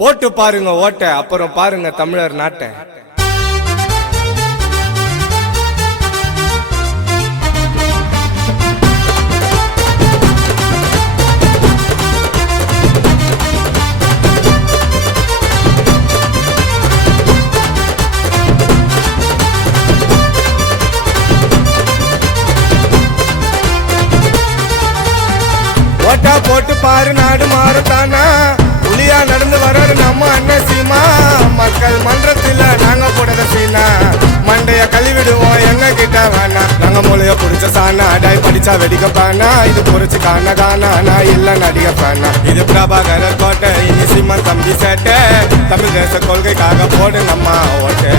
போட்டு பாருங்க ஓட்ட, அப்புறம் பாருங்க தமிழர் நாட்டை. ஓட்டா போட்டு பாரு நாடு மாறத்தானா, புலியா நடந்து வர்றாரு நம்ம அண்ணன் சீமா. மக்கள் மன்றத்தில் நாங்க போடுற சீனா, மண்டைய கழுவிடுவோம் எங்க கிட்ட வேணா. நாங்க மூளைய புடிச்ச சாணா, அடாய் படிச்சா வெடிக்க பானா. இது பொறிச்சு காண காணா, நான் இல்ல நடிக பானா. இது பிரபாகரர் கோட்டை, இனி சீமான் தம்பி சேட்டை. தமிழ் தேச கொள்கைக்காக போடு நம்ம ஓட்டு.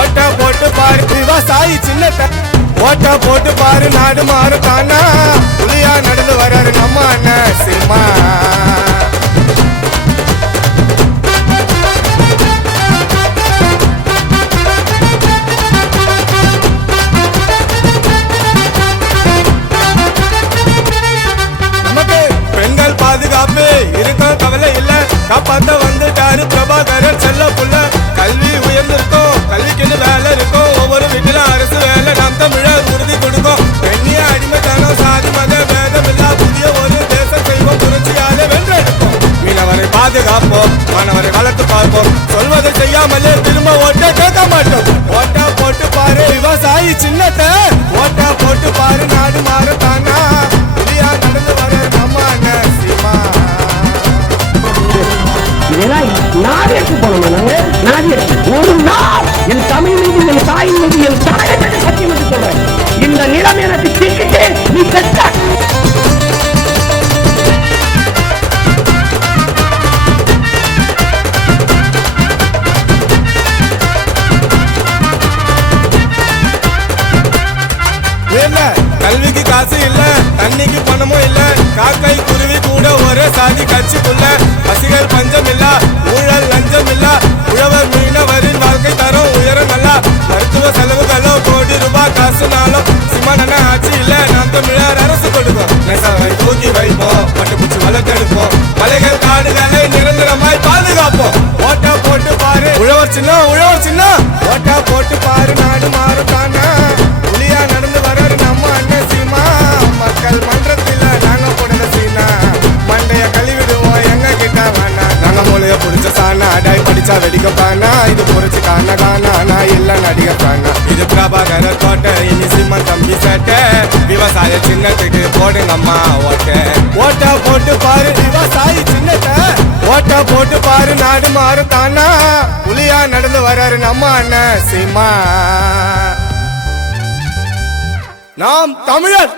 ஓட்டா போட்டு பாரு விவசாயி சின்னத்தை, ஓட்டா போட்டு பாரு நாடு மாறத்தானா, புலியா நடந்து வர்றாரு நம்ம அண்ணன் சீமா. நமக்கு பெண்கள் பாதுகாப்பு இருக்கும், கவலை இல்ல. காப்பாத்த வந்துட்டாரு பிரபாகரர் செல்ல புள்ள. கல்வி உயர்ந்திருக்கும், கல்விக்குன்னு வேலை இருக்கும். ஒவ்வொரு வீட்டில அரசு வேலை நாம் தமிழர் உறுதி கொடுக்கும். பெண்ணிய அடிமைத்தனம் சாதி மத பேதம் இல்லா புதிய ஒரு தேசம் செய்வோம், புரட்சியாலே வென்றெடுப்போம். மீனவரை பாதுகாப்போம், மாணவரை வளர்த்து பார்ப்போம். சொல்வதை செய்யாமலே திரும்ப ஓட்ட கேட்க மாட்டோம். ஓட்டா போட்டு பாரு விவசாயி சின்னத்தை, ஓட்டா போட்டு பாரு நாடு மாறத்தானா, புலியா நடந்து வர நம்ம அண்ணன் சீமா. ஒரு நாள் என் தமிழ் மீது, என் தாயின் மீது, என் தாயை மீது சத்தியம் என்று சொல்றேன். இந்த நிலம் எனக்கு தீக்கிட்டு நீ பெற்ற கல்விக்கு காசு இல்ல, தண்ணிக்கு பணமும் இல்ல. காக்கை குருவி கூட ஒரே சாதி கட்சிக்குள்ள. பசிகள் பஞ்சம் இல்ல, ஊழல் லஞ்சம் இல்ல. உழவர் மீனவரின் வாழ்க்கை தரம் உயரம் நல்லா. மருத்துவ செலவுகளோ கோடி ரூபாய் காசுனாலும் சிம்மன ஆட்சி இல்ல. நாம் தமிழர் அரசு கொடுக்கும். நெசவை தூக்கி வைப்போம், பட்டுப்பூச்சி வளர்த்தெடுப்போம். மலைகள் காடுகளை நிரந்தரமாய் பாதுகாப்போம். ஓட்டா போட்டு பாரு உழவர் சின்ன, உழவர் சின்ன. ஓட்டா போட்டு பாரு நாடு மாறத்தானா, புலியா நடந்து வர்றாரு நம்ம அண்ணன் சீமா. மக்கள் மன்றத்தில் நாங்க போடுற சீனா, மண்டைய கழுவிடுவோம் எங்க கிட்ட வேணா. நாங்க மூளைய புடிச்ச சாணா, அடாய் படிச்சா வெடிக்க பானா. இது பொறிச்சு காண காணா, நான் இல்ல நடிக பானா. இது பிரபாகரர் கோட்டை, இனி சீமான் தம்பி சேட்டை. விவசாய சின்னத்துக்கு போடுங்கம்மா ஓட்டை. ஓட்டா போட்டு பாரு விவசாயி சின்னத்தை, ஓட்டா போட்டு பாரு நாடு மாறத்தானா, புலியா நடந்து வர்றாரு நம்ம அண்ணன் சீமா. நாம் தமிழர்.